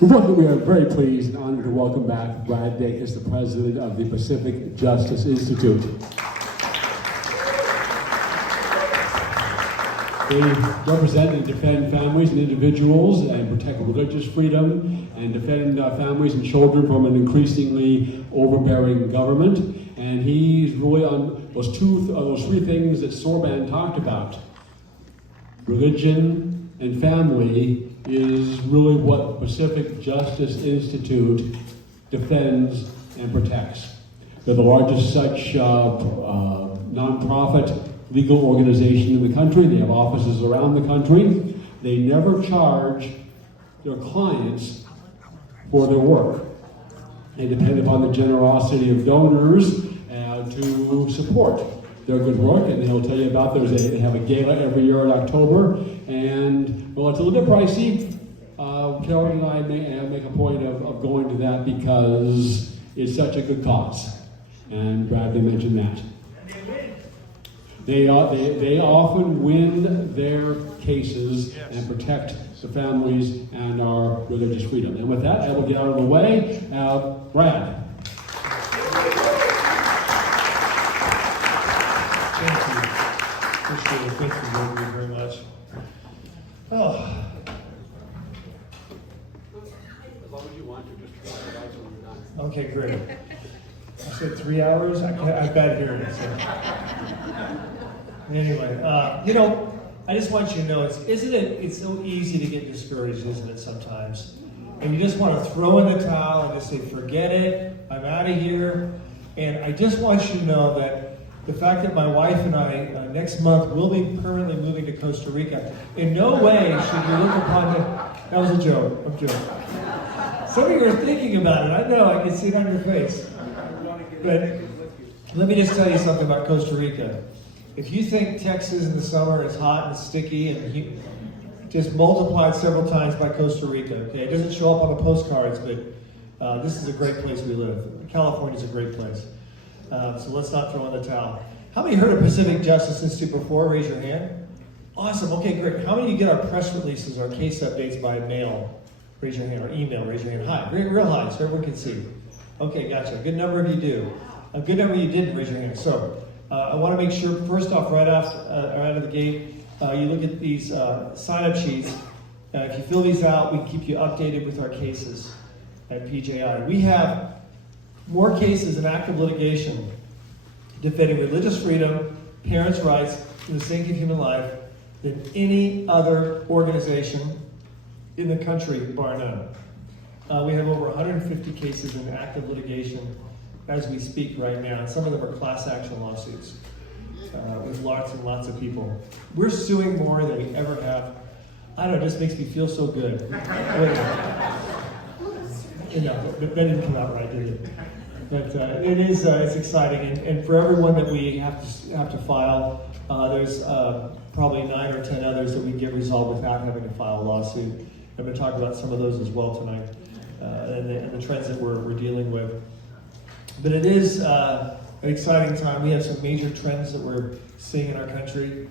We are very pleased and honored to welcome back Brad Dacus, the president of the Pacific Justice Institute. They represent and defend families and individuals and protect religious freedom and defend families and children from an increasingly overbearing government. And he's really on those three things that Sorban talked about. Religion and family is really what the Pacific Justice Institute defends and protects. They're the largest such nonprofit legal organization in the country. They have offices around the country. They never charge their clients for their work. They depend upon the generosity of donors to support their good work, and they'll tell you about they have a gala every year in October, and well, it's a little bit pricey. Kelly and I make a point of going to that because it's such a good cause, and Bradley mentioned that. They often win their cases and protect the families and our religious freedom. And with that, I will get out of the way. Brad. Thank you, very much. Oh. As long as you want to, just try it out when you're done. Okay, great. I said 3 hours? I bet hearing it. So. Anyway, I just want you to know, it's so easy to get discouraged, isn't it, sometimes? And you just want to throw in the towel and just say, forget it, I'm out of here. And I just want you to know that the fact that my wife and I, next month, will be permanently moving to Costa Rica, in no way should you look upon that was a joke, I'm joking. Some of you are thinking about it, I know, I can see it on your face. But let me just tell you something about Costa Rica. If you think Texas in the summer is hot and sticky, and just multiplied several times by Costa Rica, okay? It doesn't show up on the postcards, but this is a great place we live. California is a great place. So let's not throw in the towel. How many heard of Pacific Justice Institute before? Raise your hand. Awesome, okay, great. How many of you get our press releases, our case updates by mail? Raise your hand, or email, raise your hand. Hi, real high, so everyone can see. Okay, gotcha. A good number of you do. A good number of you didn't raise your hand. So, I want to make sure, first off, right out of the gate, you look at these sign-up sheets. If you fill these out, we can keep you updated with our cases at PJI. We have more cases in active litigation defending religious freedom, parents' rights, and the sanctity of human life than any other organization in the country, bar none. We have over 150 cases in active litigation as we speak right now. And some of them are class action lawsuits with lots and lots of people. We're suing more than we ever have. I don't know, it just makes me feel so good. That didn't come out right, did it? But it's exciting, and for everyone that we have to file, there's probably 9 or 10 others that we get resolved without having to file a lawsuit. I'm going to talk about some of those as well tonight, and the trends that we're dealing with. But it is an exciting time. We have some major trends that we're seeing in our country.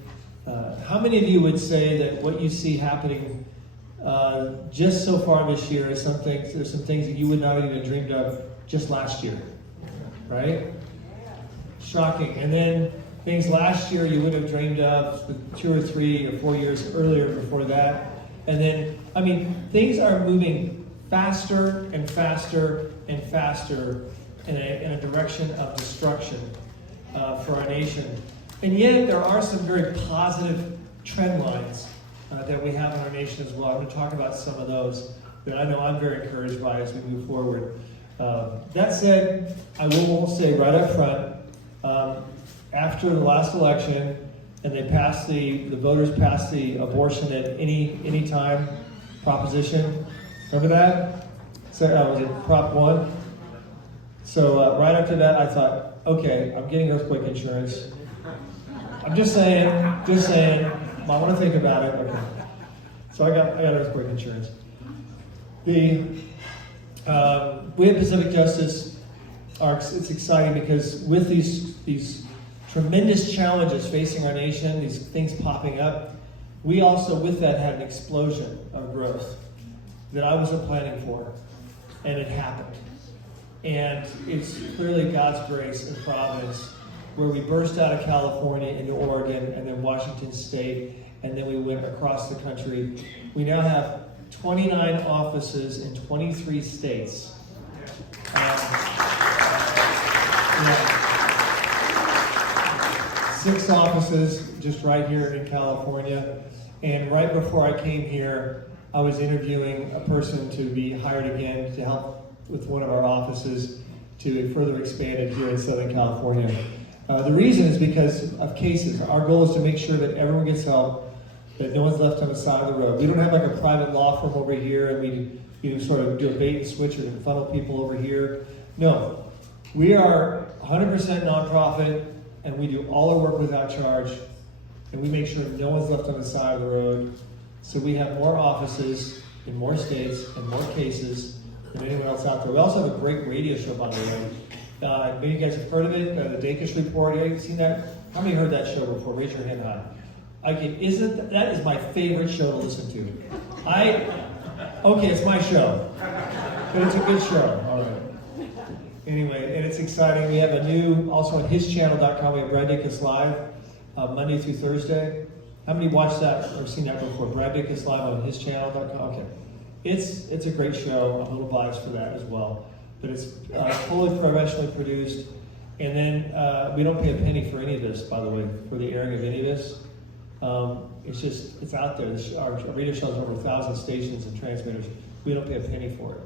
How many of you would say that what you see happening just so far this year is there's some things that you would not have even dreamed of just last year, right? Shocking. And then things last year you would have dreamed of 2 or 3 or 4 years earlier before that. And then, things are moving faster and faster and faster in a direction of destruction for our nation. And yet there are some very positive trend lines that we have in our nation as well. I'm going to talk about some of those that I know I'm very encouraged by as we move forward. That said, I will say right up front, after the last election, and the voters passed the abortion at any time proposition. Remember that? So was it Prop 1? So right after that, I thought, okay, I'm getting earthquake insurance. I'm just saying. I want to think about it. Okay. So I got earthquake insurance. We at Pacific Justice it's exciting because with these tremendous challenges facing our nation, these things popping up, we also with that had an explosion of growth. that I wasn't planning for, and it happened. And it's clearly God's grace and providence, where we burst out of California into Oregon and then Washington State, and then we went across the country. We now have 29 offices in 23 states. Yeah. 6 offices just right here in California. And right before I came here, I was interviewing a person to be hired again to help with one of our offices to further expand it here in Southern California. The reason is because of cases. Our goal is to make sure that everyone gets help, that no one's left on the side of the road. We don't have like a private law firm over here and we sort of do a bait and switch or funnel people over here. No, we are 100% nonprofit, and we do all our work without charge, and we make sure no one's left on the side of the road. So we have more offices in more states and more cases than anyone else out there. We also have a great radio show, by the way. Maybe you guys have heard of it, the Dacus Report. Have you seen that? How many heard that show before? Raise your hand high. Okay, that is my favorite show to listen to. Okay, it's my show, but it's a good show. All right. Anyway, and it's exciting. We have a new, also on hischannel.com, we have Brad Dacus Live, Monday through Thursday. How many watched that or seen that before? Brad Dacus Live on hischannel.com. Okay. It's a great show. I'm a little biased for that as well. But it's fully professionally produced. And then we don't pay a penny for any of this, by the way, for the airing of any of this. It's out there. Our radio show has over 1,000 stations and transmitters. We don't pay a penny for it.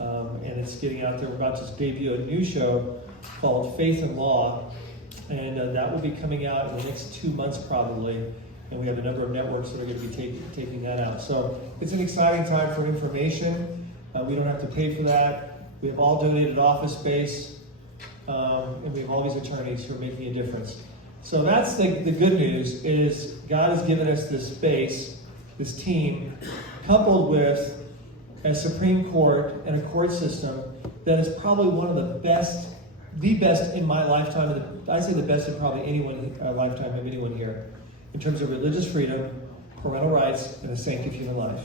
And it's getting out there. We're about to debut a new show called Faith and Law. And that will be coming out in the next 2 months probably. And we have a number of networks that are going to be taking that out. So it's an exciting time for information. We don't have to pay for that. We have all donated office space. And we have all these attorneys who are making a difference. So that's the good news, is God has given us this space, this team, coupled with a Supreme Court and a court system that is probably one of the best in my lifetime. I say the best in probably lifetime of anyone here, in terms of religious freedom, parental rights, and a sanctity of human life.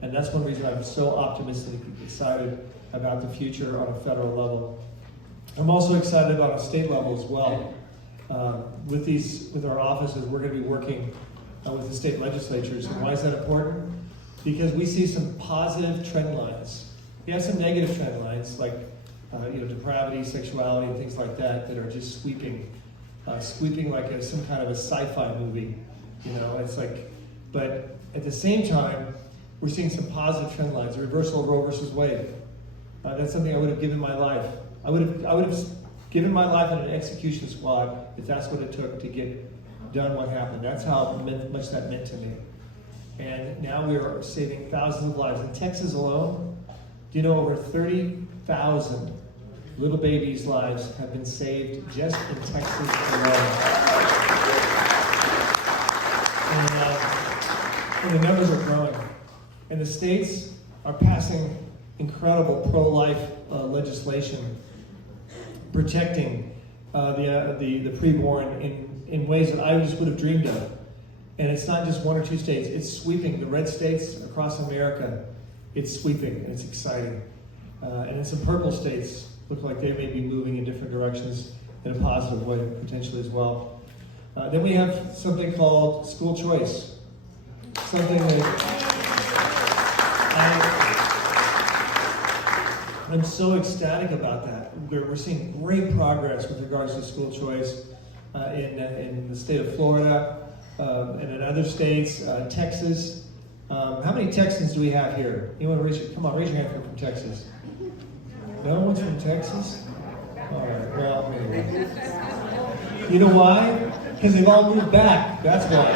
And that's one reason I'm so optimistic and excited about the future on a federal level. I'm also excited about a state level as well. With our offices, we're going to be working with the state legislatures. And why is that important? Because we see some positive trend lines. We have some negative trend lines, like depravity, sexuality, and things like that are just sweeping like some kind of a sci-fi movie. It's like, but at the same time, we're seeing some positive trend lines. The reversal of Roe versus Wade. That's something I would have given my life. I would have given my life in an execution squad if that's what it took to get done what happened. That's how much that meant to me. And now we are saving thousands of lives. In Texas alone, do you know over 30,000 little babies' lives have been saved just in Texas alone? And the numbers are growing. And the states are passing incredible pro-life legislation protecting the preborn in ways that I just would have dreamed of. And it's not just 1 or 2 states, it's sweeping. The red states across America, it's sweeping, and it's exciting. And in some purple states, look like they may be moving in different directions in a positive way, potentially as well. Then we have something called school choice. Something that I'm so ecstatic about that. We're seeing great progress with regards to school choice in the state of Florida and in other states, Texas. How many Texans do we have here? Anyone raise your hand from Texas. No one's from Texas? All right, well, anyway. You know why? Because they've all moved back. That's why.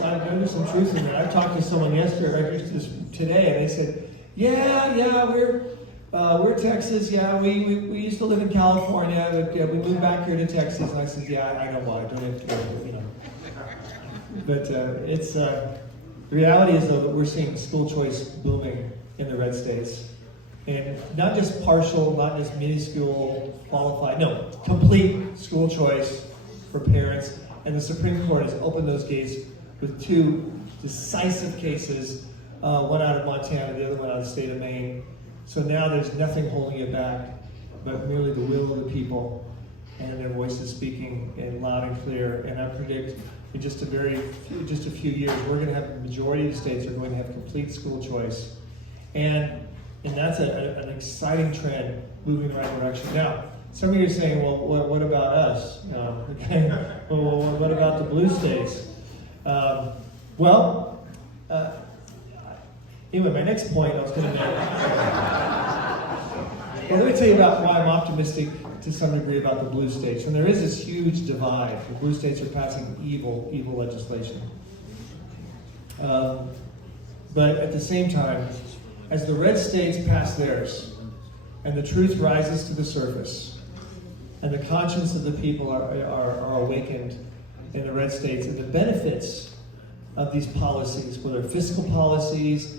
I know there's some truth in that. I talked to someone today, and they said, "Yeah, we're Texas. Yeah, we used to live in California, but we moved back here to Texas." And I said, "Yeah, I know why. Don't have to go, But it's the reality is though that we're seeing school choice booming in the red states, and not just partial, not just minuscule, qualified. No, complete school choice for parents. And the Supreme Court has opened those gates with 2 decisive cases. One out of Montana, the other one out of the state of Maine. So now there's nothing holding it back, but merely the will of the people and their voices speaking in loud and clear. And I predict in just a few years, we're going to have the majority of states are going to have complete school choice, and that's an exciting trend moving in the right direction. Now, some of you are saying, well, what about us? Okay. Well, what about the blue states? Anyway, my next point I was going to make. Well, let me tell you about why I'm optimistic to some degree about the blue states. And there is this huge divide. The blue states are passing evil legislation. But at the same time, as the red states pass theirs, and the truth rises to the surface, and the conscience of the people are awakened in the red states, and the benefits of these policies, whether fiscal policies,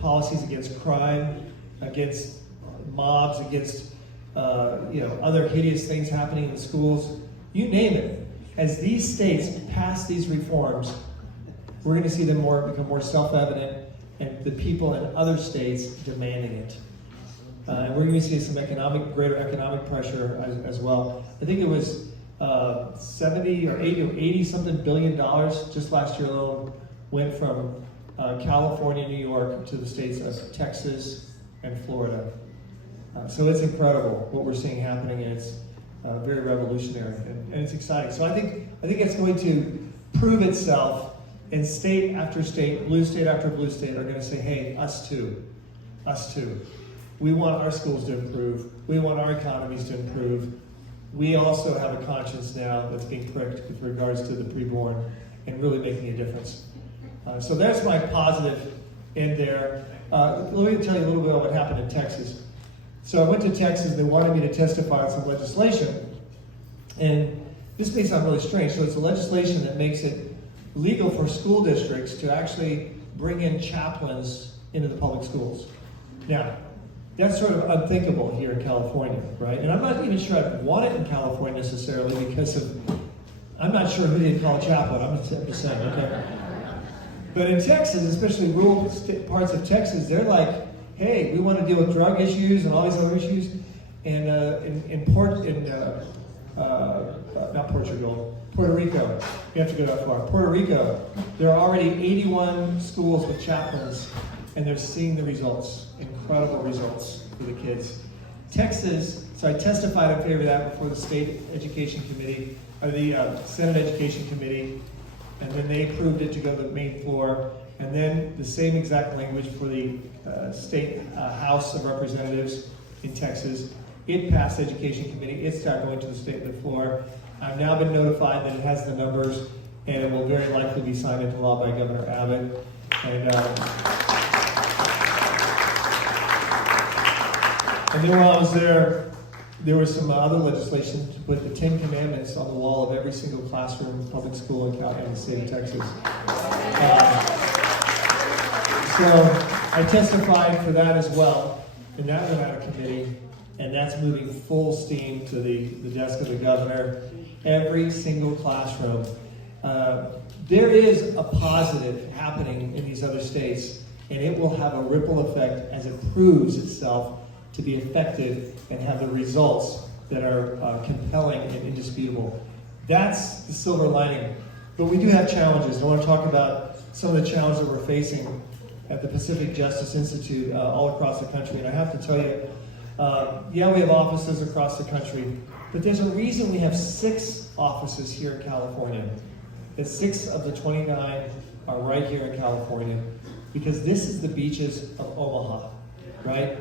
policies against crime, against mobs, against other hideous things happening in the schools, you name it. As these states pass these reforms, we're going to see them become more self-evident, and the people in other states demanding it. And we're going to see some greater economic pressure as well. I think it was 70 or 80 something billion dollars just last year alone went from California, New York to the states of Texas and Florida. So it's incredible what we're seeing happening, and it's very revolutionary, and it's exciting. So I think it's going to prove itself, and state after state, blue state after blue state are going to say, hey, us too. We want our schools to improve. We want our economies to improve. We also have a conscience now that's being pricked with regards to the preborn and really making a difference. So that's my positive in there. Let me tell you a little bit about what happened in Texas. So I went to Texas. They wanted me to testify on some legislation. And this may sound really strange. So it's a legislation that makes it legal for school districts to actually bring in chaplains into the public schools. Now, that's sort of unthinkable here in California, right? And I'm not even sure I'd want it in California necessarily because I'm not sure who they'd call a chaplain. I'm just saying, okay? But in Texas, especially rural parts of Texas, they're like, hey, we want to deal with drug issues and all these other issues. And Puerto Rico, you have to go that far. Puerto Rico, there are already 81 schools with chaplains, and they're seeing the results, incredible results for the kids. Texas, so I testified in favor of that before the State Education Committee, or the Senate Education Committee, and then they approved it to go to the main floor, and then the same exact language for the State House of Representatives in Texas. It passed Education Committee. It's now going to the state floor. I've now been notified that it has the numbers, and it will very likely be signed into law by Governor Abbott. And then while I was there was some other legislation to put the 10 Commandments on the wall of every single classroom, public school in the state of Texas. So I testified for that as well, and that went out of committee, and that's moving full steam to the desk of the governor. Every single classroom. There is a positive happening in these other states, and it will have a ripple effect as it proves itself to be effective and have the results that are compelling and indisputable. That's the silver lining. But we do have challenges. I want to talk about some of the challenges that we're facing at the Pacific Justice Institute all across the country. And I have to tell you, we have offices across the country, but there's a reason we have 6 offices here in California. And 6 of the 29 are right here in California, because this is the beaches of Omaha, right?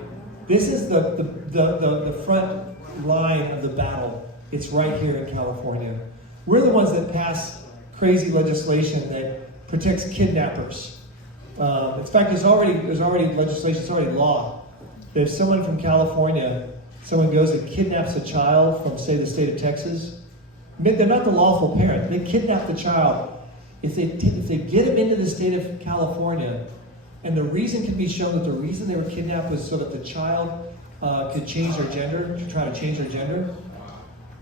This is the front line of the battle. It's right here in California. We're the ones that pass crazy legislation that protects kidnappers. In fact, there's already legislation, it's already law. That if someone from California, someone goes and kidnaps a child from, say, the state of Texas, they're not the lawful parent. They kidnap the child. If they get him into the state of California, and the reason can be shown that the reason they were kidnapped was so that the child could change their gender, to try to change their gender,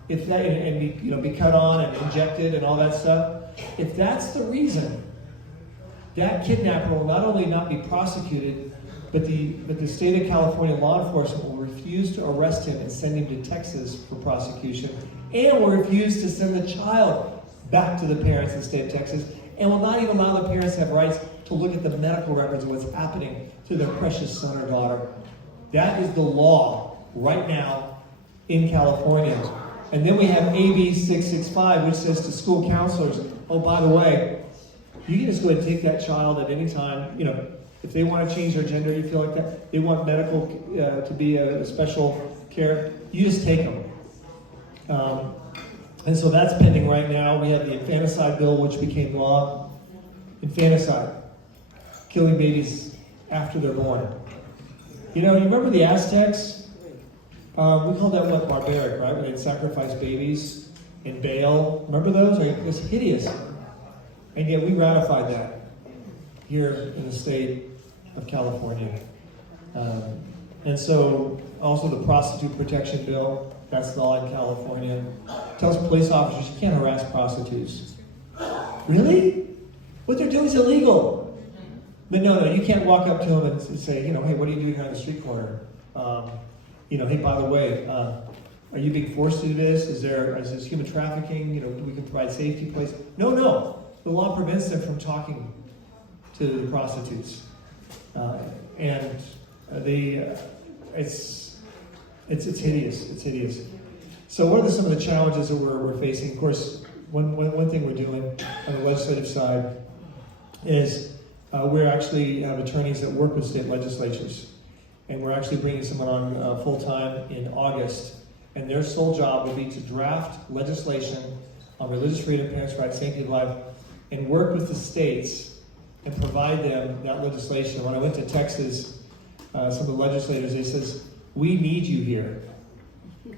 if that and be cut on and injected and all that stuff. If that's the reason, that kidnapper will not only not be prosecuted, but the state of California law enforcement will refuse to arrest him and send him to Texas for prosecution, and will refuse to send the child back to the parents in the state of Texas, and will not even allow the parents to have rights to look at the medical records of what's happening to their precious son or daughter. That is the law right now in California. And then we have AB 665, which says to school counselors, oh, by the way, you can just go ahead and take that child at any time. You know, if they want to change their gender, you feel like that, they want medical to be a special care, you just take them. And so that's pending right now. We have the infanticide bill, which became law. Infanticide, killing babies after they're born. You know, you remember the Aztecs? We called that what? Barbaric, right? Where they'd sacrifice babies in Baal. Remember those? It was hideous. And yet we ratified that here in the state of California. And so also the prostitute protection bill, that's law in California. Tells police officers you can't harass prostitutes. Really? What they're doing is illegal. But no, you can't walk up to them and say, you know, hey, what are you doing here on the street corner? You know, hey, by the way, are you being forced to do this? Is this human trafficking? You know, we can provide safety place. No. The law prevents them from talking to the prostitutes. It's hideous. It's hideous. So what are some of the challenges that we're facing? Of course, one thing we're doing on the legislative side is we actually have attorneys that work with state legislatures. And we're actually bringing someone on full-time in August. And their sole job will be to draft legislation on religious freedom, parents' rights, sanctity of life, and work with the states and provide them that legislation. When I went to Texas, some of the legislators, they says, we need you here.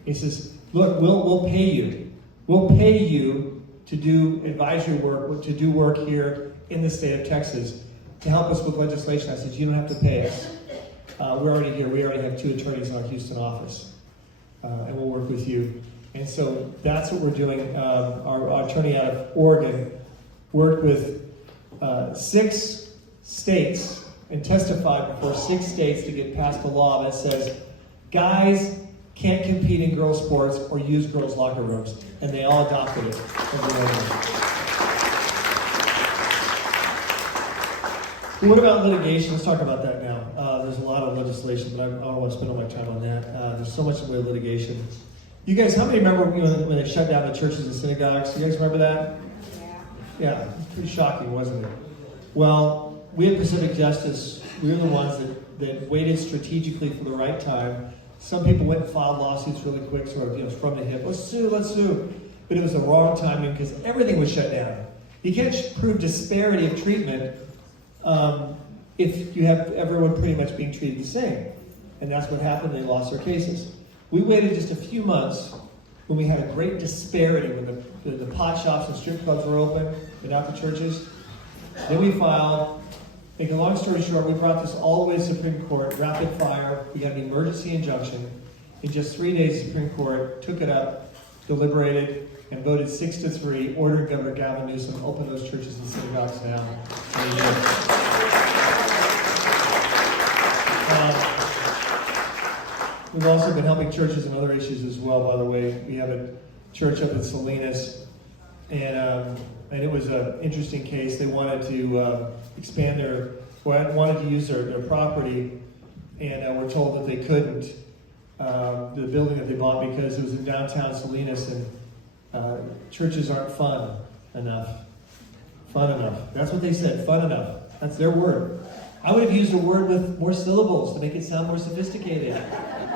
He says, look, we'll pay you. We'll pay you to do advisory work, to do work here in the state of Texas to help us with legislation. I said, you don't have to pay us. We're already here. We already have 2 attorneys in our Houston office. And we'll work with you. And so that's what we're doing. Our attorney out of Oregon worked with 6 states and testified before 6 states to get passed a law that says guys can't compete in girls' sports or use girls' locker rooms. And they all adopted it. What about litigation? Let's talk about that now. There's a lot of legislation, but I don't want to spend all my time on that. There's so much in the way of litigation. You guys, how many remember when they shut down the churches and synagogues? You guys remember that? Yeah, pretty shocking, wasn't it? Well, we at Pacific Justice, we were the ones that waited strategically for the right time. Some people went and filed lawsuits really quick, sort of, from the hip. Let's sue. But it was the wrong timing because everything was shut down. You can't prove disparity of treatment if you have everyone pretty much being treated the same. And that's what happened. They lost their cases. We waited just a few months when we had a great disparity when the pot shops and strip clubs were open, but not the churches. Then we filed. Make a long story short, we brought this all the way to the Supreme Court, rapid fire. We got an emergency injunction. In just 3 days, the Supreme Court took it up, deliberated, and voted 6-3, ordering Governor Gavin Newsom to open those churches and synagogues now. We've also been helping churches in other issues as well, by the way. We have a church up in Salinas, and it was an interesting case. They wanted to expand wanted to use their property, and were told that they couldn't, the building that they bought, because it was in downtown Salinas, and churches aren't fun enough. That's what they said, fun enough. That's their word. I would have used a word with more syllables to make it sound more sophisticated.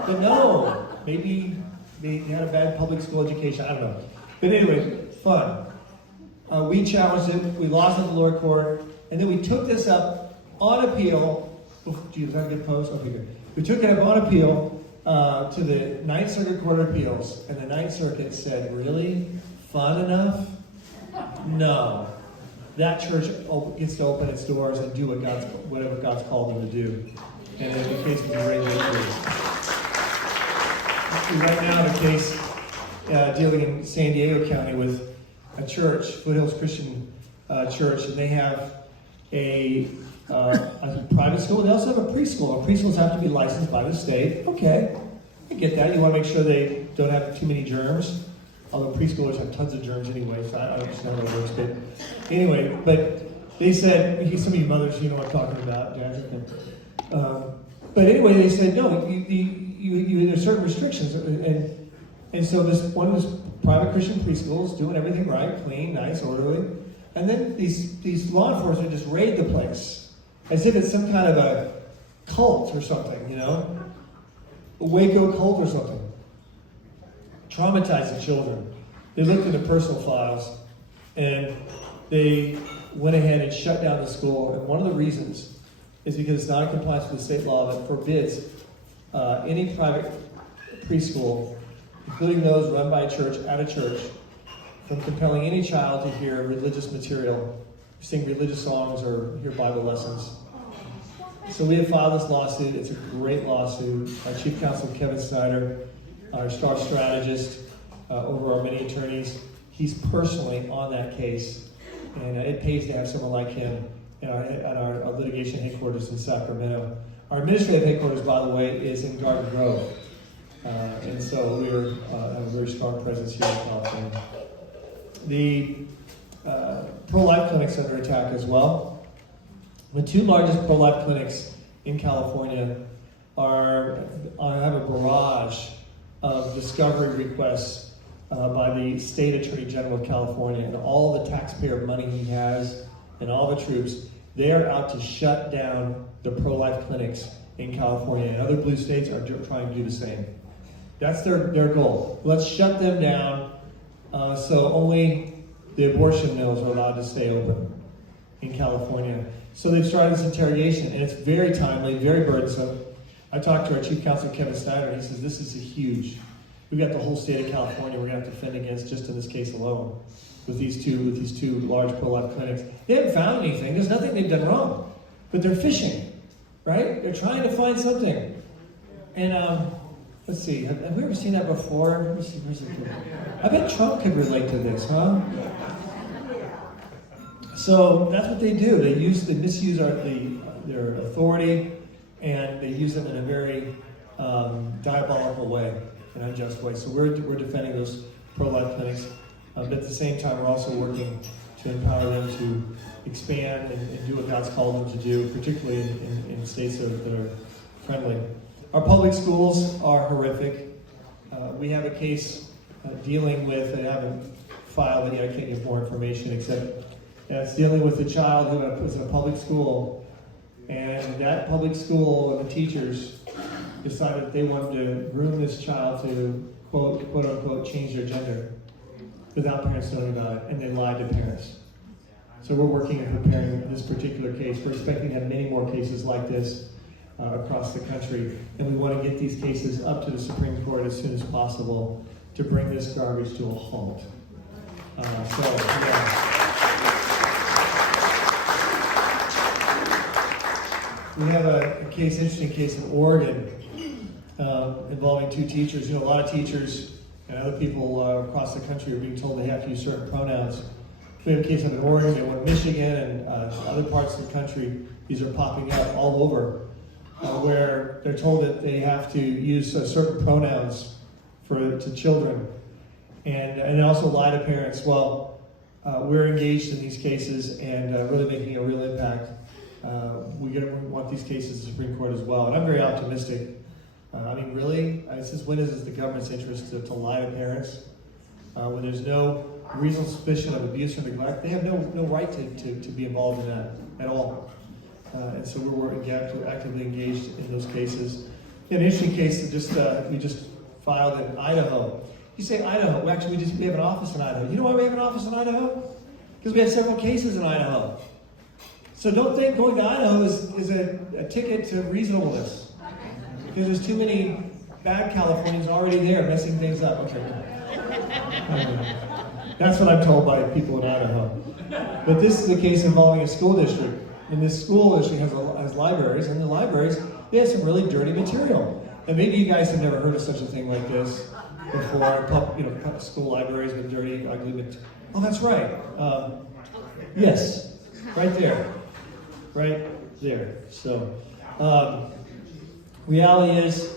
But no, maybe they had a bad public school education, I don't know. But anyway, fun. We challenged it, we lost at the lower court, and then we took this up on appeal. Is that a good post? Okay, good. We took it up on appeal to the Ninth Circuit Court of Appeals, and the Ninth Circuit said, really? Fun enough? No. That church gets to open its doors and do whatever God's called them to do. And in the case of the great victories. Right now, the case dealing in San Diego County with a church, Foothills Christian Church, and they have a private school. They also have a preschool. Preschools have to be licensed by the state. Okay, I get that. You want to make sure they don't have too many germs. Although preschoolers have tons of germs anyway, so I don't understand how that works. But anyway, but they said, some of you mothers, you know what I'm talking about, dads. But anyway, they said, no, there's certain restrictions. And so this one was private Christian preschools doing everything right, clean, nice, orderly. And then these law enforcement just raid the place as if it's some kind of a cult or something, you know? A Waco cult or something. Traumatized the children. They looked into personal files and they went ahead and shut down the school. And one of the reasons is because it's not in compliance with the state law that forbids any private preschool, including those run by a church, at a church, from compelling any child to hear religious material, sing religious songs, or hear Bible lessons. So we have filed this lawsuit. It's a great lawsuit. Our Chief Counsel, Kevin Snyder, our star strategist over our many attorneys, he's personally on that case. And it pays to have someone like him at our litigation headquarters in Sacramento. Our administrative headquarters, by the way, is in Garden Grove. And so we have a very strong presence here in California. The pro-life clinics are under attack as well. The two largest pro-life clinics in California have a barrage of discovery requests by the State Attorney General of California, and all the taxpayer money he has and all the troops. They are out to shut down the pro-life clinics in California, and other blue states are trying to do the same. That's their goal. Let's shut them down so only the abortion mills are allowed to stay open in California. So they've started this interrogation, and it's very timely, very burdensome. I talked to our Chief Counsel, Kevin Snyder, and he says, this is huge. We've got the whole state of California we're going to have to defend against just in this case alone with these two large pro-life clinics. They haven't found anything. There's nothing they've done wrong. But they're fishing, right? They're trying to find something. And let's see, have we ever seen that before? Let me see, where's it? I bet Trump could relate to this, huh? So that's what they do. They misuse their authority, and they use it in a very diabolical way, an unjust way. So we're defending those pro-life clinics, but at the same time, we're also working to empower them to expand and do what God's called them to do, particularly in states that are friendly. Our public schools are horrific. We have a case dealing with, and I haven't filed it yet, I can't give more information, except it's dealing with a child who was in a public school, and that public school and the teachers decided they wanted to groom this child to quote unquote change their gender without parents knowing about it, and they lied to parents. So we're working and preparing this particular case. We're expecting to have many more cases like this across the country, and we want to get these cases up to the Supreme Court as soon as possible to bring this garbage to a halt. We have a interesting case in Oregon involving two teachers. You know, a lot of teachers and other people across the country are being told they have to use certain pronouns. We have a case up in Oregon, we have one in Michigan, and other parts of the country. These are popping up all over, where they're told that they have to use certain pronouns to children, and also lie to parents. Well, we're engaged in these cases and really making a real impact. We want these cases to the Supreme Court as well, and I'm very optimistic. Really, since when is it the government's interest to lie to parents? When there's no reasonable suspicion of abuse or neglect, they have no right to be involved in that at all. And so we're actively engaged in those cases. An interesting case that we just filed in Idaho. You say Idaho? Well, actually, we have an office in Idaho. You know why we have an office in Idaho? Because we have several cases in Idaho. So don't think going to Idaho is a ticket to reasonableness. Because there's too many bad Californians already there messing things up. Okay. That's what I'm told by people in Idaho. But this is a case involving a school district. And this school district has libraries, and the libraries, they have some really dirty material. And maybe you guys have never heard of such a thing like this before. School libraries with dirty, ugly material. Oh, that's right. Yes, right there. right there. So, reality is,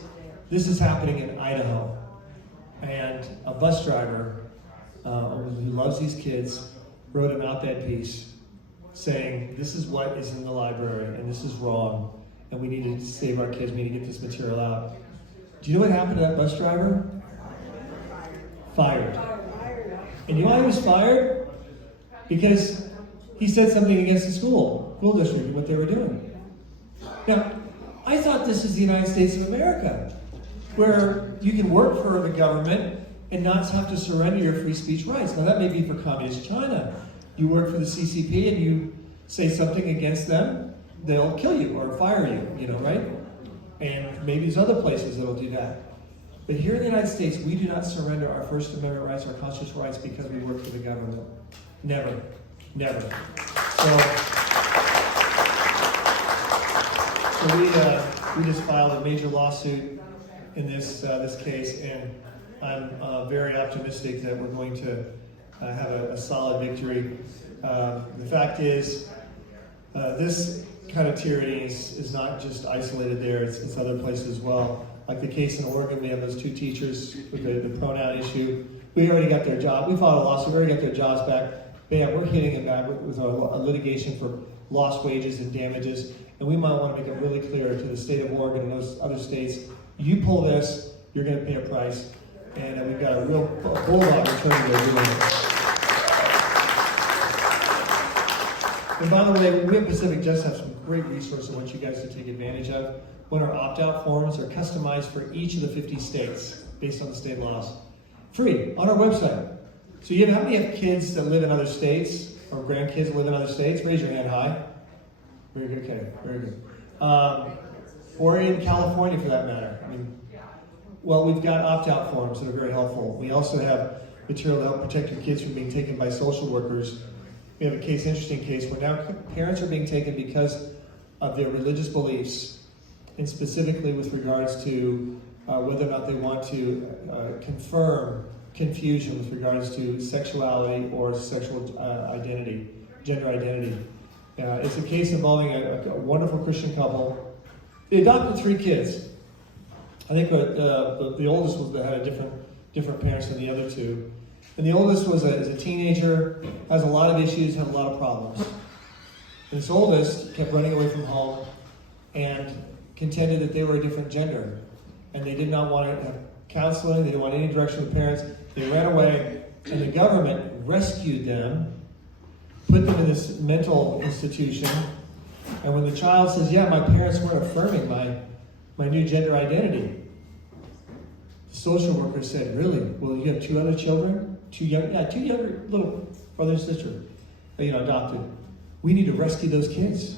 this is happening in Idaho. And a bus driver who loves these kids wrote an op-ed piece saying, this is what is in the library, and this is wrong, and we need to save our kids, we need to get this material out. Do you know what happened to that bus driver? Fired. And you know why he was fired? Because he said something against the school district and what they were doing. Now, I thought this was the United States of America, where you can work for the government and not have to surrender your free speech rights. Now, that may be for communist China. You work for the CCP and you say something against them, they'll kill you or fire you, right? And maybe there's other places that'll do that. But here in the United States, we do not surrender our First Amendment rights, our constitutional rights, because we work for the government. Never. Never. So we just filed a major lawsuit in this case, and I'm very optimistic that we're going to have a solid victory. The fact is, this kind of tyranny is not just isolated there, it's other places as well. Like the case in Oregon, we have those 2 teachers with the pronoun issue. We already got their job. We filed a lawsuit, we already got their jobs back. Bam, we're hitting it back with a litigation for lost wages and damages. And we might want to make it really clear to the state of Oregon and those other states, you pull this, you're going to pay a price. And we've got a real bulldog attorney there doing it. And by the way, we at Pacific Justice have some great resources I want you guys to take advantage of. When our opt-out forms are customized for each of the 50 states, based on the state laws. Free, on our website. So how many have kids that live in other states, or grandkids that live in other states? Raise your hand high. Very good, okay, very good. Or in California, for that matter. Well, we've got opt-out forms that are very helpful. We also have material to help protect your kids from being taken by social workers. We have a interesting case, where now parents are being taken because of their religious beliefs, and specifically with regards to whether or not they want to confirm confusion with regards to sexuality or sexual identity, gender identity. It's a case involving a wonderful Christian couple. They adopted 3 kids. I think the oldest had different parents than the other 2. And the oldest is a teenager, has a lot of issues, had a lot of problems. And this oldest kept running away from home and contended that they were a different gender. And they did not want to have counseling, they didn't want any direction from the parents. They ran away, and the government rescued them, put them in this mental institution. And when the child says, yeah, my parents weren't affirming my new gender identity, the social worker said, really? Well, you have 2 other children? 2 younger little brother and sister, adopted. We need to rescue those kids.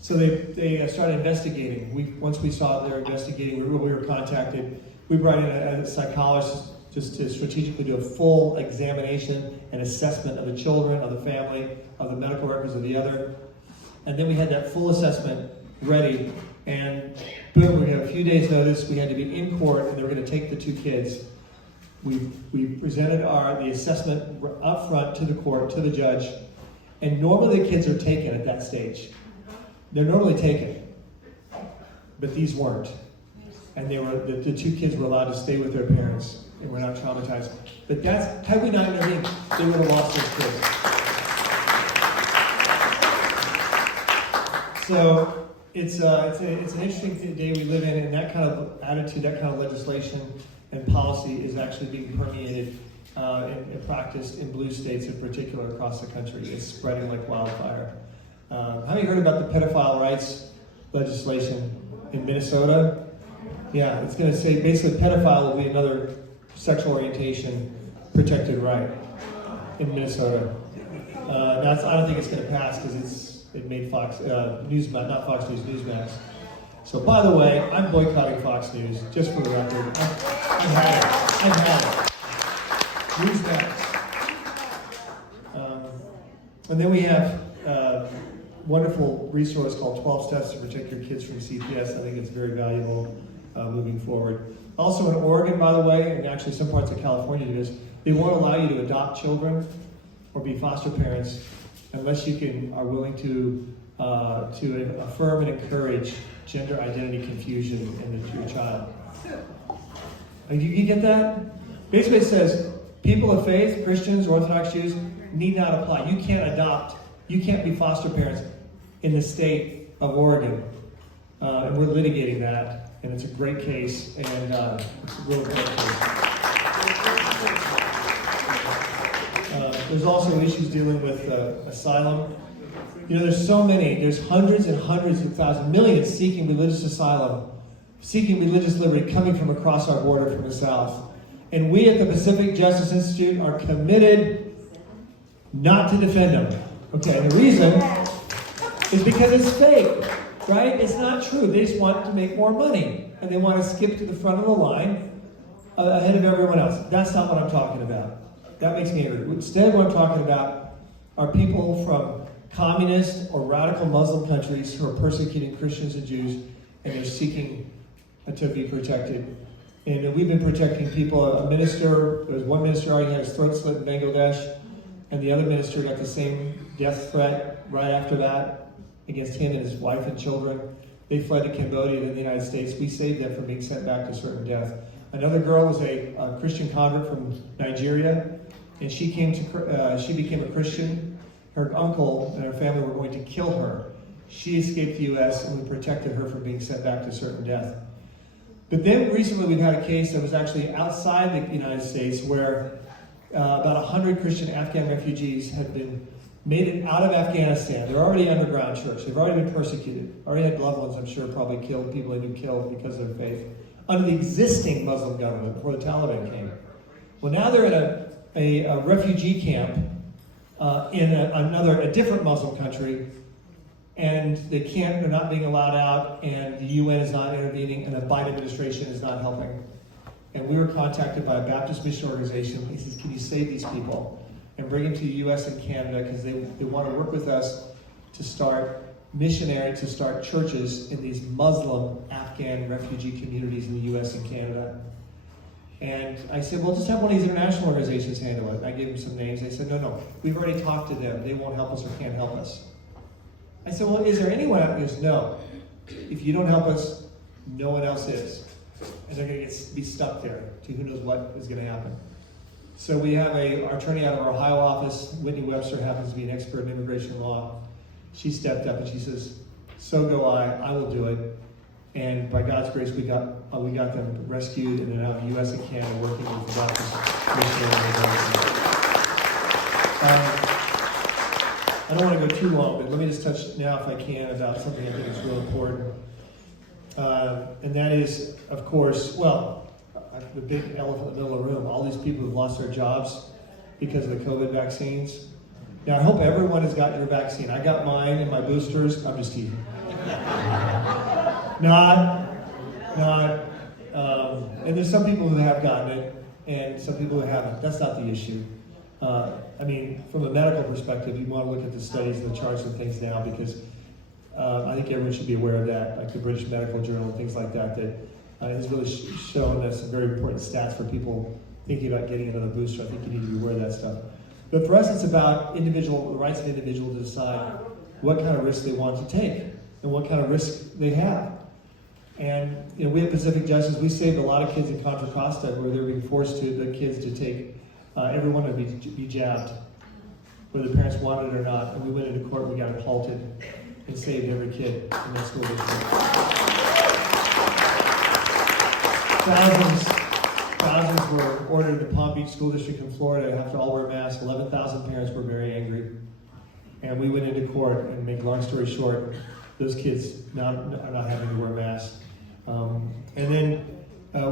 So they started investigating. Once we saw they were investigating, we were contacted. We brought in a psychologist just to strategically do a full examination and assessment of the children, of the family, of the medical records of the other. And then we had that full assessment ready. And boom, we had a few days notice. We had to be in court, and they were going to take the 2 kids. We presented the assessment up front to the court, to the judge. And normally the kids are taken at that stage. They're normally taken, but these weren't. And the 2 kids were allowed to stay with their parents and were not traumatized. But had we not intervened, they would have lost those kids. So it's an interesting day we live in, and that kind of attitude, that kind of legislation and policy is actually being permeated and practiced in blue states in particular across the country. It's spreading like wildfire. Have you heard about the pedophile rights legislation in Minnesota? Yeah, it's going to say basically pedophile will be another sexual orientation protected right in Minnesota. I don't think it's going to pass because it made Fox Newsmax, not Fox News, Newsmax. So by the way, I'm boycotting Fox News, just for the record. I've had it. Newsmax. And then we have wonderful resource called 12 Steps to Protect Your Kids from CPS. I think it's very valuable moving forward. Also in Oregon, by the way, and actually some parts of California do this, they won't allow you to adopt children or be foster parents unless you are willing to to affirm and encourage gender identity confusion in your child. You get that? Basically it says, people of faith, Christians, Orthodox Jews, need not apply. You can't adopt, you can't be foster parents in the state of Oregon. And we're litigating that, and it's a great case, and it's a real great case. There's also issues dealing with asylum. You know, there's so many, there's hundreds and hundreds of thousands, millions seeking religious asylum, seeking religious liberty coming from across our border from the south. And we at the Pacific Justice Institute are committed not to defend them. Okay, and the reason is because it's fake, right? It's not true. They just want to make more money, and they want to skip to the front of the line ahead of everyone else. That's not what I'm talking about. That makes me angry. Instead, what I'm talking about are people from communist or radical Muslim countries who are persecuting Christians and Jews, and they're seeking to be protected. And we've been protecting people. A minister, there was one minister already had his throat slit in Bangladesh, and the other minister got the same death threat right after that against him and his wife and children. They fled to Cambodia and the United States. We saved them from being sent back to certain death. Another girl was a Christian convert from Nigeria, and she became a Christian. Her uncle and her family were going to kill her. She escaped the U.S., and we protected her from being sent back to certain death. But then recently we've had a case that was actually outside the United States where about 100 Christian Afghan refugees had been made it out of Afghanistan. They're already underground church. They've already been persecuted. Already had loved ones, I'm sure, probably killed. People had been killed because of their faith under the existing Muslim government before the Taliban came. Well, now they're in a refugee camp in a different Muslim country, and they're not being allowed out, and the UN is not intervening, and the Biden administration is not helping. And we were contacted by a Baptist mission organization. He says, can you save these people and bring them to the U.S. and Canada, because they want to work with us to start churches in these Muslim Afghan refugee communities in the U.S. and Canada. And I said, well, just have one of these international organizations handle it. And I gave them some names. They said, no, we've already talked to them. They won't help us or can't help us. I said, well, is there anyone out there? He goes, no. If you don't help us, no one else is. And they're going to be stuck there to who knows what is going to happen. So we have our attorney out of our Ohio office, Whitney Webster, happens to be an expert in immigration law. She stepped up and she says, so go I will do it. And by God's grace, we got them rescued, and they're now in the U.S. and Canada working with the Baptist missionary organization. I don't want to go too long, but let me just touch now, if I can, about something I think is real important. And that is, of course, the big elephant in the middle of the room, all these people who've lost their jobs because of the COVID vaccines. Now, I hope everyone has gotten your vaccine. I got mine and my boosters. I'm just teasing. And there's some people who have gotten it, and some people who haven't. That's not the issue. From a medical perspective, you want to look at the studies and the charts and things now, because I think everyone should be aware of that, like the British Medical Journal and things like that, that has really shown us some very important stats for people thinking about getting another booster. I think you need to be aware of that stuff. But for us, it's about the rights of individuals to decide what kind of risk they want to take and what kind of risk they have. And we at Pacific Justice, we saved a lot of kids in Contra Costa where they were being forced the kids to take, everyone to be jabbed, whether the parents wanted it or not. And we went into court, we got it halted, and saved every kid in that school district. Thousands were ordered in the Palm Beach School District in Florida to have to all wear masks. 11,000 parents were very angry. And we went into court, and make long story short, those kids are not having to wear masks. And then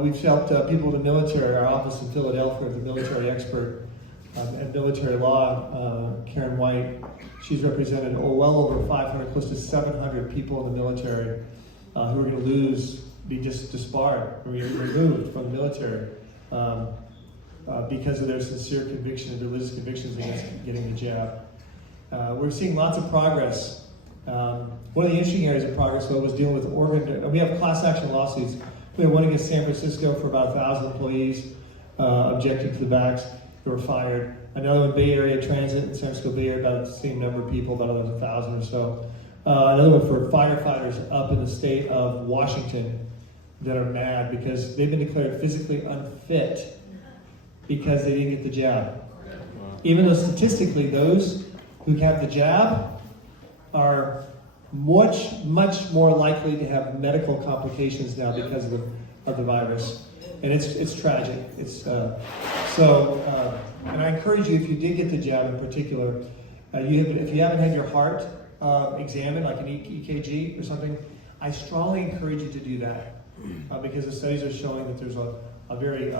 we've helped people in the military. Our office in Philadelphia, the military expert in military law, Karen White, she's represented well over 500, close to 700 people in the military who are going to be just disbarred, or removed from the military because of their sincere conviction and religious convictions against getting the jab. We're seeing lots of progress. One of the interesting areas of progress, though, was dealing with Oregon. We have class action lawsuits. We had one against San Francisco for about 1,000 employees objecting to the vax who were fired. Another one, Bay Area Transit in San Francisco Bay Area, about the same number of people, about 1,000 or so. Another one for firefighters up in the state of Washington that are mad because they've been declared physically unfit because they didn't get the jab. Even though statistically those who have the jab are much more likely to have medical complications now because of the virus. And it's tragic. And I encourage you, if you did get the jab in particular, if you haven't had your heart examined, like an EKG or something, I strongly encourage you to do that because the studies are showing that there's a very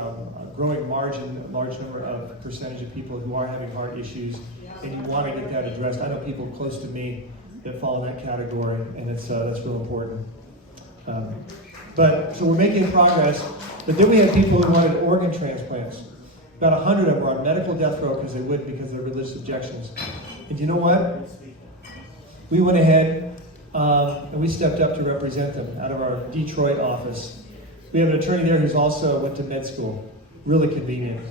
growing large number of percentage of people who are having heart issues, and you want to get that addressed. I know people close to me that fall in that category, and that's real important. So we're making progress, but then we had people who wanted organ transplants. About 100 of them were on medical death row because they wouldn't because of their religious objections. And you know what? We went ahead and we stepped up to represent them out of our Detroit office. We have an attorney there who's also went to med school. Really convenient.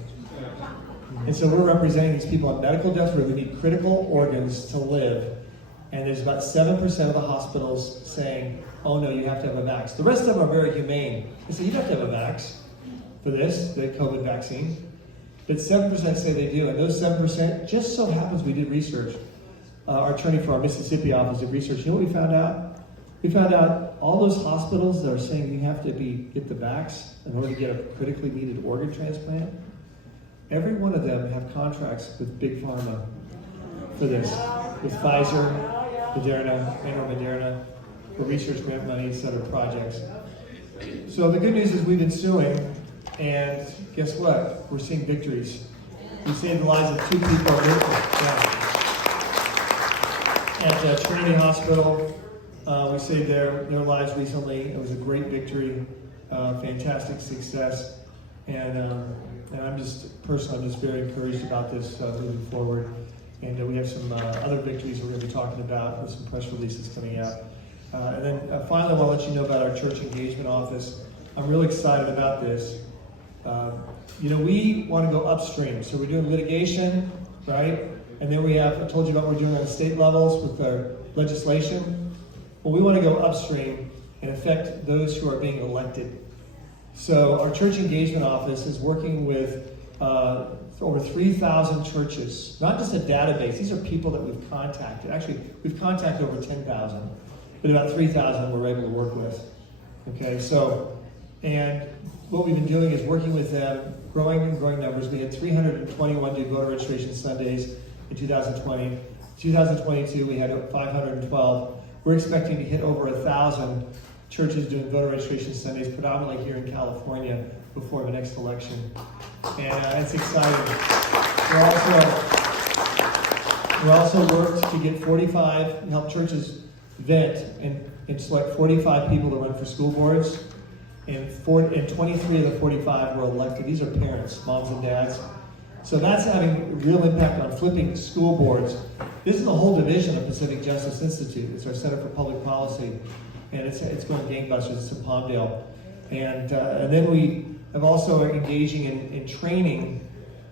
And so we're representing these people on medical death row who need critical organs to live. And there's about 7% of the hospitals saying, oh no, you have to have a vax. The rest of them are very humane. They say, you don't have to have a vax for this, the COVID vaccine. But 7% say they do, and those 7% just so happens we did research. Our attorney for our Mississippi office did research. You know what we found out? We found out all those hospitals that are saying you have to get the vax in order to get a critically needed organ transplant, every one of them have contracts with Big Pharma for this, with Pfizer, Moderna, and Moderna, for research grant money, et cetera, projects. So the good news is we've been suing, and guess what? We're seeing victories. We saved the lives of 2 people at Trinity Hospital. We saved their lives recently. It was a great victory, fantastic success, and I'm just very encouraged about this moving forward. And we have some other victories we're going to be talking about with some press releases coming out. And then finally, I want to let you know about our church engagement office. I'm really excited about this. We want to go upstream. So we're doing litigation, right? And then I told you about what we're doing on the state levels with our legislation. Well, we want to go upstream and affect those who are being elected. So our church engagement office is working with over 3,000 churches, not just a database. These are people that we've contacted. Actually, we've contacted over 10,000, but about 3,000 we're able to work with. Okay, and what we've been doing is working with them, growing numbers. We had 321 do voter registration Sundays in 2020. 2022, we had 512. We're expecting to hit over 1,000 churches doing voter registration Sundays, predominantly here in California, before the next election. And it's exciting. We also worked to get 45, and help churches vet and select 45 people to run for school boards. And 23 of the 45 were elected. These are parents, moms and dads. So that's having a real impact on flipping school boards. This is the whole division of Pacific Justice Institute. It's our Center for Public Policy. And it's going gangbusters. It's in Palmdale. And then we have also engaging in training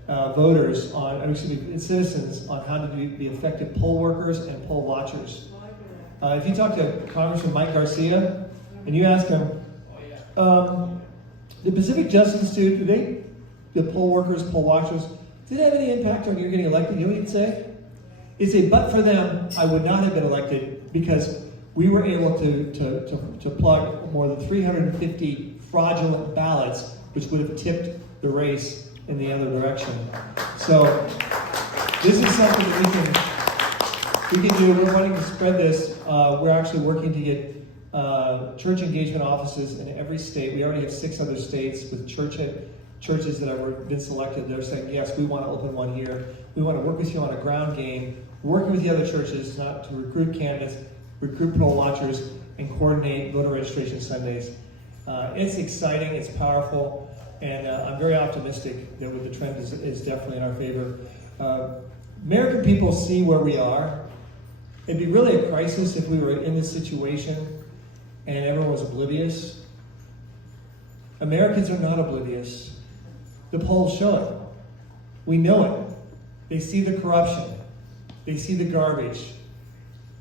citizens on how to be effective poll workers and poll watchers. If you talk to Congressman Mike Garcia and you ask him, the Pacific Justice Institute, the poll workers, poll watchers, did it have any impact on you getting elected? You know what he'd say? He'd say, but for them, I would not have been elected because we were able to plug more than 350 fraudulent ballots, which would have tipped the race in the other direction. So this is something that we can do. We're wanting to spread this. We're actually working to get church engagement offices in every state. We already have 6 other states with churches that have been selected. They're saying, yes, we want to open one here. We want to work with you on a ground game, working with the other churches not to recruit candidates, recruit poll watchers, and coordinate voter registration Sundays. It's exciting, it's powerful, and I'm very optimistic that the trend is definitely in our favor. American people see where we are. It'd be really a crisis if we were in this situation and everyone was oblivious. Americans are not oblivious. The polls show it. We know it. They see the corruption. They see the garbage.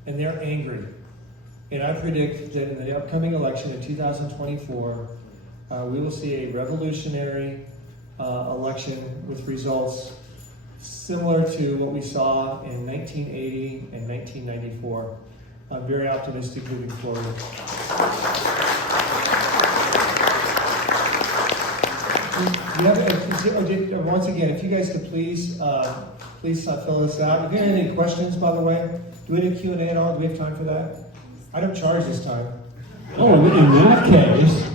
And they're angry. And I predict that in the upcoming election in 2024, we will see a revolutionary election with results similar to what we saw in 1980 and 1994. I'm very optimistic moving forward. Once again, if you guys could please fill this out. If you have any questions, by the way, do we have Q&A at all? Do we have time for that? I don't charge this time. Oh, in that case.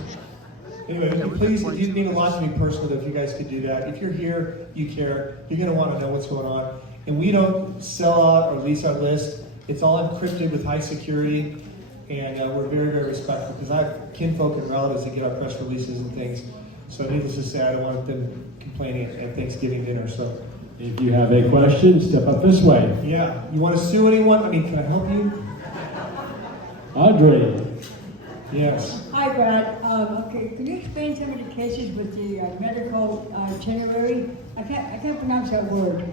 Anyway, please, it didn't mean a lot to me personally, if you guys could do that. If you're here, you care, you're going to want to know what's going on. And we don't sell out or lease our list. It's all encrypted with high security. And we're very, very respectful because I have kinfolk and relatives that get our press releases and things. So needless to say, I don't want them complaining at Thanksgiving dinner. So if you have a question, step up this way. Yeah. You want to sue anyone? I mean, can I help you? Audrey. Yes. Hi, Brad. Okay, can you explain some of the cases with the medical itinerary? I can't pronounce that word.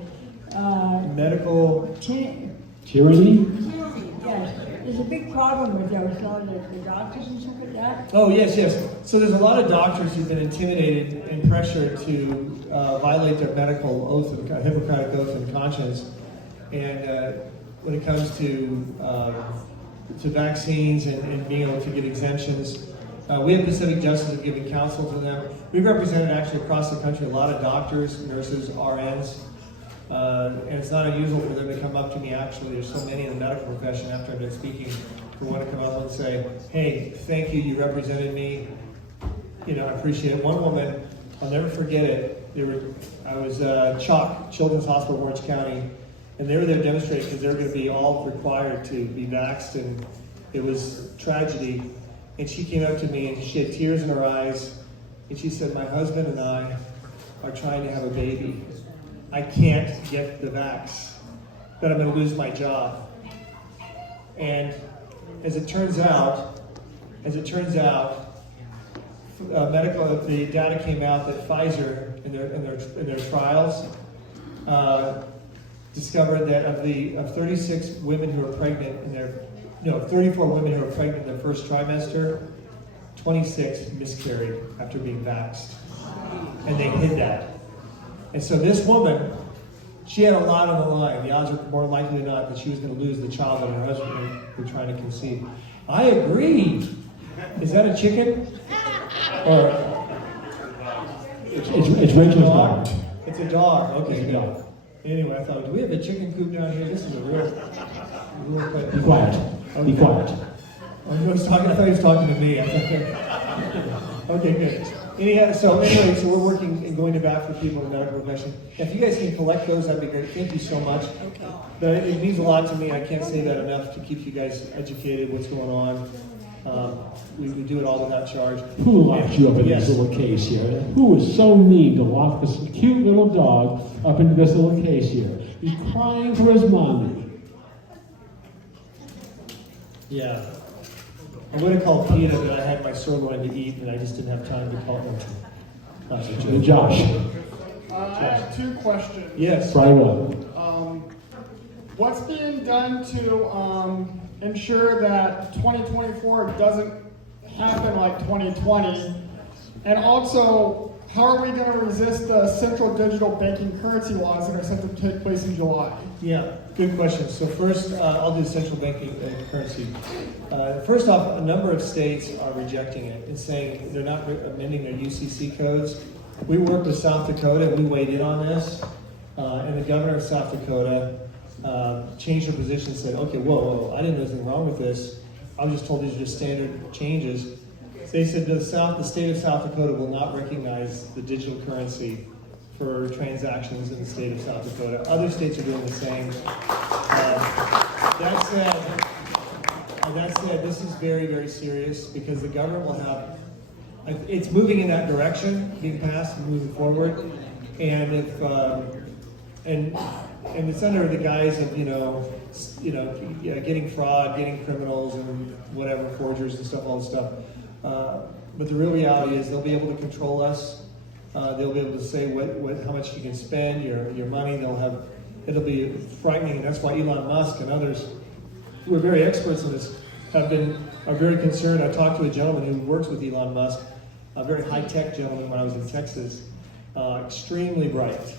Medical Tyranny? Yes. There's a big problem with those, the doctors and stuff like that. Oh, yes. So there's a lot of doctors who've been intimidated and pressured to violate their medical oath, Hippocratic oath and conscience. And when it comes to vaccines and being able to get exemptions, we at Pacific Justice have given counsel to them. We've represented actually across the country a lot of doctors, nurses, RNs, and it's not unusual for them to come up to me. Actually, there's so many in the medical profession after I've been speaking who want to come up and say, "Hey, thank you, you represented me. You know, I appreciate it." One woman, I'll never forget it. I was CHOC, Children's Hospital, Orange County, and they were there demonstrating because they were going to be all required to be vaxxed, and it was tragedy. And she came up to me and she had tears in her eyes, and she said, "My husband and I are trying to have a baby. I can't get the vax, but I'm going to lose my job." And as it turns out, the data came out that Pfizer in their trials discovered that of 36 women who were pregnant 34 women who were pregnant in their first trimester, 26 miscarried after being vaxxed, and they hid that. And so this woman, she had a lot on the line. The odds are more likely than not that she was going to lose the child that her husband were trying to conceive. I agree. Is that a chicken? Or It's Rachel's dog. It's a dog. Okay, It's a good. dog. Anyway, I thought, do we have a chicken coop down here? This is a real pet. Be quiet. Be quiet. I thought he was talking to me. Okay, good. Anyhow, so we're working and going to bat for people in the medical profession. If you guys can collect those, that'd be great. Thank you so much. Okay. But it means a lot to me. I can't say that enough to keep you guys educated what's going on. We do it all without charge. Who locked you up in Yes. this little case here? Who was so mean to lock this cute little dog up into this little case here? He's crying for his mommy. Yeah. I would have called PETA, but I had my sirloin to eat, and I just didn't have time to call them. That's a And joke. Josh. I have two questions. Yes. Fry well. What's being done to ensure that 2024 doesn't happen like 2020? And also, how are we going to resist the central digital banking currency laws that are set to take place in July? Yeah, good question. So first, I'll do central banking currency. First off, a number of states are rejecting it and saying they're not amending their UCC codes. We worked with South Dakota, we weighed in on this, and the governor of South Dakota changed her position and said, okay, whoa, I didn't know anything wrong with this. I was just told these are just standard changes. So they said the state of South Dakota will not recognize the digital currency for transactions in the state of South Dakota. Other states are doing the same. That said, this is very, very serious because the government will have, it's moving in that direction, being passed and moving forward. And if, and it's under the guise of, getting fraud, getting criminals and whatever, forgers and stuff, all this stuff. But the real reality is they'll be able to control us. They'll be able to say how much you can spend, your money. It'll be frightening, and that's why Elon Musk and others who are very experts in this are very concerned. I talked to a gentleman who works with Elon Musk, a very high-tech gentleman when I was in Texas, extremely bright.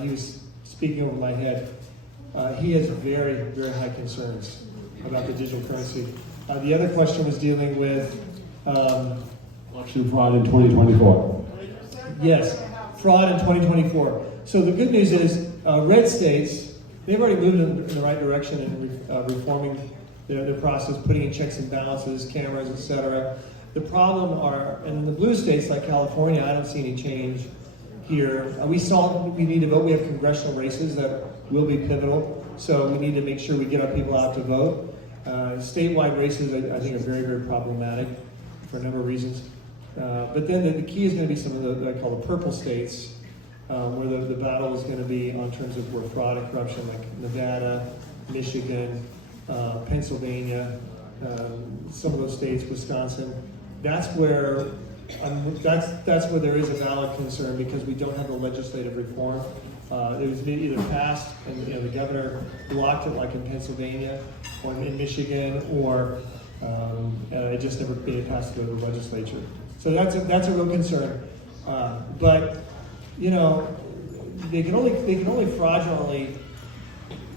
He was speaking over my head. He has very, very high concerns about the digital currency. The other question was dealing with Election fraud in 2024. yes, fraud in 2024. So the good news is red states, they've already moved in the right direction in reforming their process, putting in checks and balances, cameras, etc. The problem are, in the blue states like California, I don't see any change here. We need to vote. We have congressional races that will be pivotal, so we need to make sure we get our people out to vote. Statewide races, I think, are very, very problematic for a number of reasons. But then the key is going to be some of the, what I call the purple states, where the battle is going to be on terms of where fraud and corruption, like Nevada, Michigan, Pennsylvania, some of those states, Wisconsin. That's where there is a valid concern because we don't have the legislative reform. It was either passed and the governor blocked it, like in Pennsylvania or in Michigan, or it just never made it past to go to the legislature. So that's a real concern. But they can only fraudulently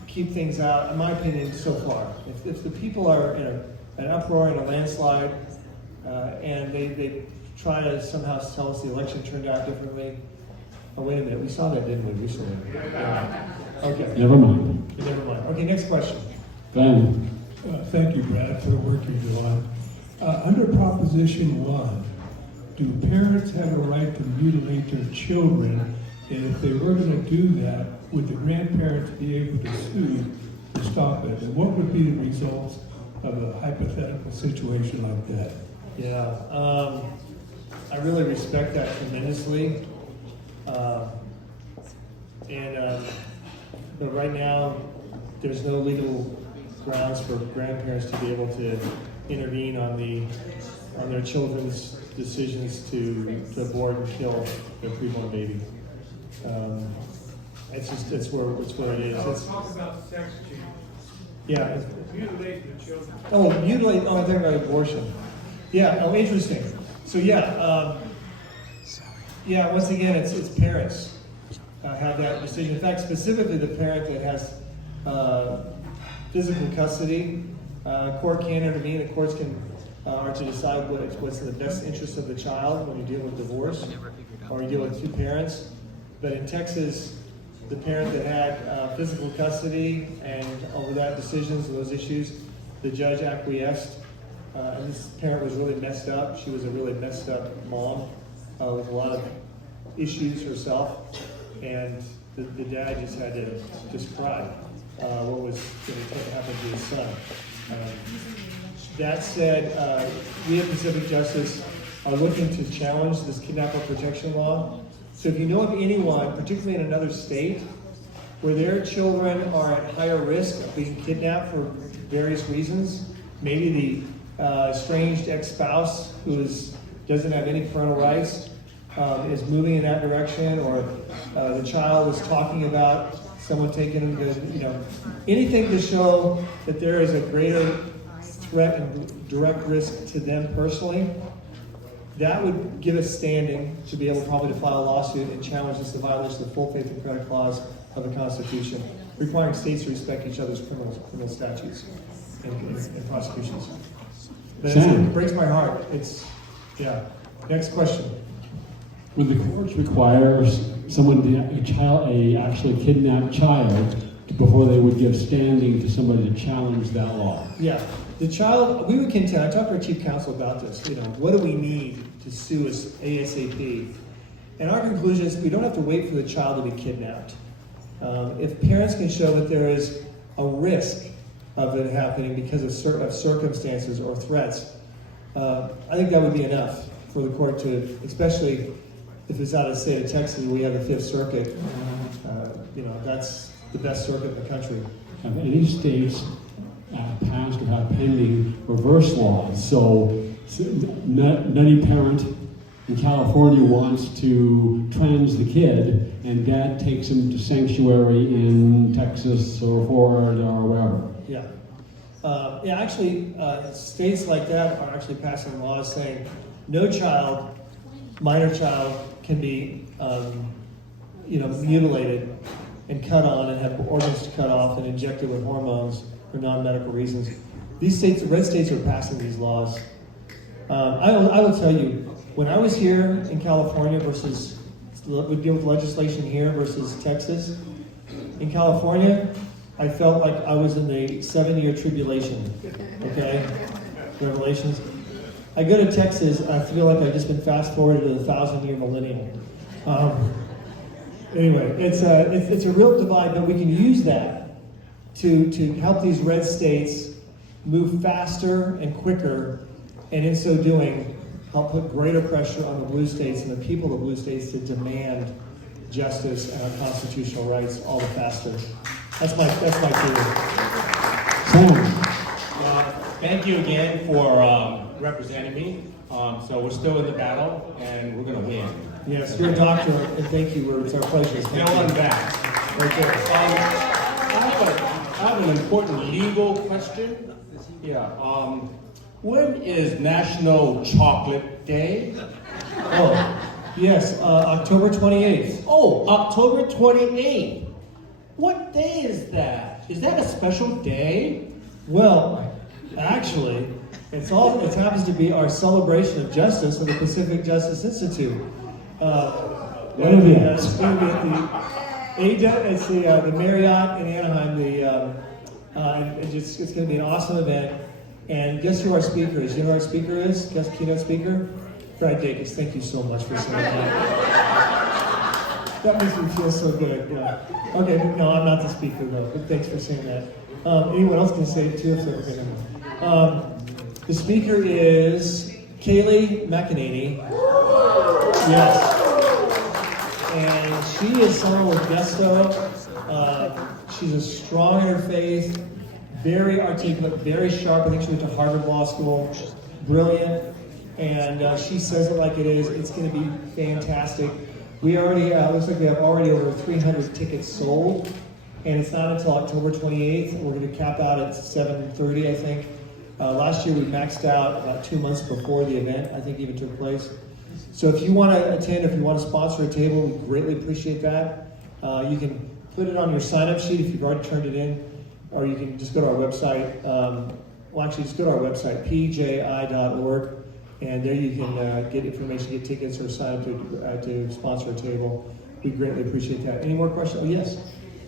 keep things out, in my opinion, so far. If the people are in an uproar and a landslide, and they try to somehow tell us the election turned out differently. Oh, wait a minute, we saw that, didn't we, recently? Okay. Never mind. Never mind. Okay, next question. Ben. Thank you, Brad, for the work you do on. Under Proposition 1, do parents have a right to mutilate their children? And if they were going to do that, would the grandparents be able to sue to stop it? And what would be the results of a hypothetical situation like that? Yeah, I really respect that tremendously. But right now, there's no legal grounds for grandparents to be able to intervene on their children's decisions to abort and kill their preborn baby. It's where it is. Let's talk about sex change. Yeah. Mutilation of children. Oh, I think about abortion. Yeah. Oh, interesting. So once again, it's parents have that decision. In fact, specifically the parent that has physical custody, court can intervene. The courts are to decide what's in the best interest of the child when you deal with divorce or you deal with two parents. But in Texas, the parent that had physical custody and over that decisions and those issues, the judge acquiesced. And this parent was really messed up. She was a really messed up mom with a lot of issues herself. And the dad just had to just cry what was going to happen to his son. That said, we at Pacific Justice are looking to challenge this kidnapper protection law. So if you know of anyone, particularly in another state, where their children are at higher risk of being kidnapped for various reasons, maybe the estranged ex-spouse who doesn't have any parental rights is moving in that direction, or the child is talking about someone taking them to, anything to show that there is a greater threat and direct risk to them personally, that would give us standing to be able probably to file a lawsuit and challenge this in violation of the full faith and credit clause of the Constitution, requiring states to respect each other's criminal statutes and prosecutions. But it breaks my heart. Next question. Would the courts require someone, actually kidnapped child, before they would give standing to somebody to challenge that law? Yeah. The child, we would contend, I talked to our chief counsel about this, what do we need to sue us ASAP? And our conclusion is we don't have to wait for the child to be kidnapped. If parents can show that there is a risk of it happening because of circumstances or threats, I think that would be enough for the court to, especially if it's out of the state of Texas, we have the Fifth Circuit. That's the best circuit in the country. Have any states passed or have pending reverse laws? So nutty parent in California wants to trans the kid, and dad takes him to sanctuary in Texas or Florida or wherever. Yeah. Yeah, actually, states like that are actually passing laws saying no child, minor child, can be, mutilated and cut on and have organs cut off and injected with hormones for non-medical reasons. These states, the red states, are passing these laws. I will tell you, when I was here in California versus we deal with legislation here versus Texas. In California, I felt like I was in the 7-year tribulation. Okay, Revelations. I go to Texas, I feel like I've just been fast forwarded to the 1,000-year millennium. Anyway, it's a real divide, but we can use that to help these red states move faster and quicker, and in so doing, help put greater pressure on the blue states and the people of the blue states to demand justice and our constitutional rights all the faster. That's my theory. Thank you again for representing me. So we're still in the battle, and we're going to win. Yes, you're a doctor, and thank you. It's our pleasure. Still on back. Right there. I have an important legal question. Yeah. When is National Chocolate Day? Oh, yes, October 28th. Oh, October 28th. What day is that? Is that a special day? Well, actually, it happens to be our celebration of justice of the Pacific Justice Institute. When are we at? It's going to be at it's the Marriott in Anaheim. It's going to be an awesome event. And guess who our speaker is? You know who our speaker is? Guess keynote speaker? Dacus. Thank you so much for saying that. That makes me feel so good. Yeah. Okay, no, I'm not the speaker though. But thanks for saying that. Anyone else can say it too if they're okay. The speaker is Kaylee McEnany. Yes. And she is someone with gusto. She's strong in her faith, very articulate, very sharp. I think she went to Harvard Law School. Brilliant. And she says it like it is. It's going to be fantastic. We already, looks like we have already over 300 tickets sold. And it's not until October 28th. We're going to cap out at 7:30, I think. Last year we maxed out about 2 months before the event, I think even took place. So if you want to attend, if you want to sponsor a table, we greatly appreciate that. You can put it on your sign-up sheet if you've already turned it in, or you can just go to our website. Just go to our website, pji.org, and there you can get information, get tickets, or sign up to sponsor a table. We greatly appreciate that. Any more questions? Oh, yes.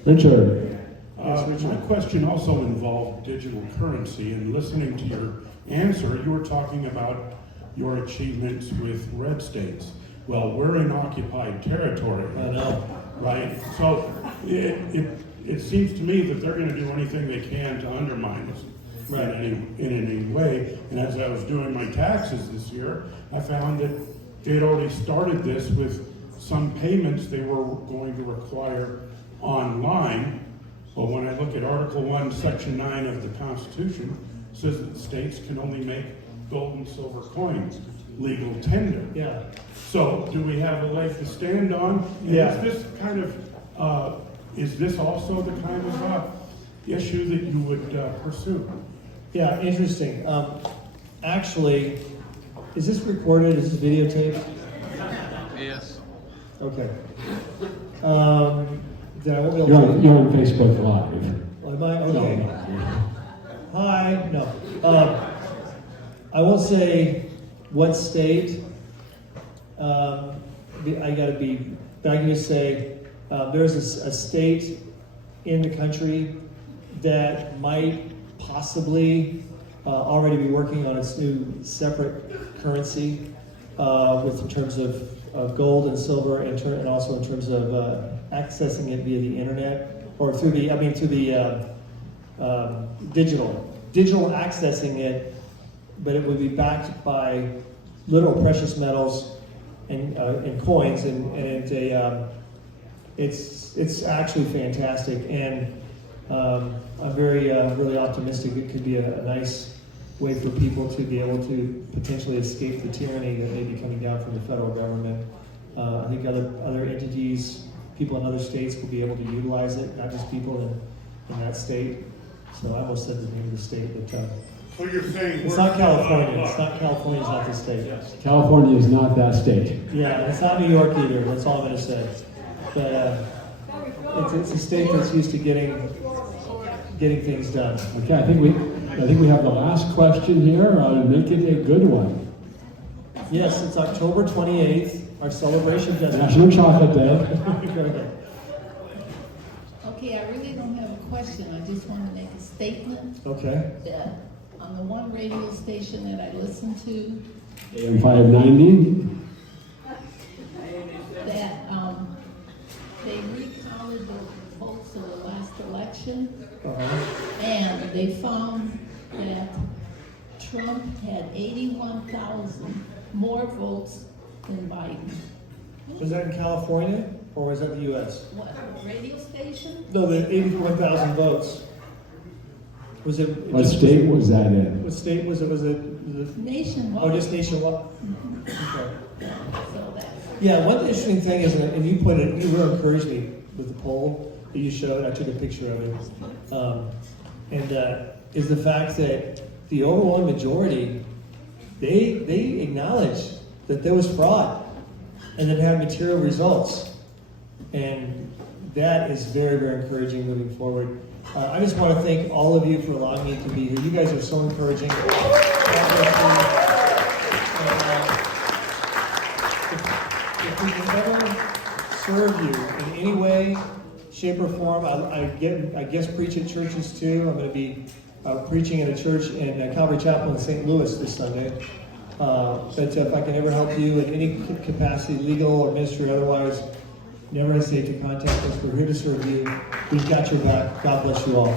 Richard. My question also involved digital currency, and listening to your answer, you were talking about your achievements with red states. Well, we're in occupied territory. I know. Right? So it seems to me that they're going to do anything they can to undermine us in any way. And as I was doing my taxes this year, I found that they had already started this with some payments they were going to require online. But when I look at Article 1, Section 9 of the Constitution, it says that states can only make gold and silver coins legal tender. Yeah. So do we have a leg to stand on? Yeah. Is this kind of, is this also the kind of issue that you would pursue? Yeah, interesting. Actually, is this recorded? Is this videotaped? Yes. Okay. Then I won't be able to. You're on Facebook Live. Oh, am I? Okay. Hi. No. I won't say what state. I got to be. But I can just say there's a state in the country that might possibly already be working on its new separate currency, in terms of gold and silver, and also in terms of accessing it via the internet or through the digital accessing it, but it would be backed by literal precious metals and coins, and it's actually fantastic, and I'm very really optimistic. It could be a nice way for people to be able to potentially escape the tyranny that may be coming down from the federal government. I think other entities, people in other states will be able to utilize it, not just people in that state. So I almost said the name of the state, but So you're saying it's we're not still out of California. luck. It's not California. It's not the state. California is not that state. Yeah, it's not New York either. That's all I'm going to say. But it's a state that's used to getting things done. Okay, I think we have the last question here. Make it a good one. Yes, it's October 28th. Our celebration doesn't. National Chocolate Day. Go ahead. Okay, I really don't have a question. I just want to make a statement Okay. that on the one radio station that I listen to, AM 590. that they recounted the votes of the last election, and they found that Trump had 81,000 more votes than Biden. Was that in California or was that the U.S.? What, radio station? No, the 81,000 votes. Was it? What state was that in? What state was it? Was it? Nationwide. Oh, just nationwide. Okay. So that's, Yeah, one interesting thing is, and you put it, you really encouraged me with the poll that you showed. I took a picture of it, is the fact that the overwhelming majority, they acknowledge that there was fraud and that it had material results, and that is very, very encouraging moving forward. I just want to thank all of you for allowing me to be here. You guys are so encouraging. God bless you. If we can ever serve you in any way, shape, or form, I guess preach at churches too. I'm going to be preaching at a church in Calvary Chapel in St. Louis this Sunday. But if I can ever help you in any capacity, legal or ministry or otherwise, never hesitate to contact us. We're here to serve you. We've got your back. God bless you all.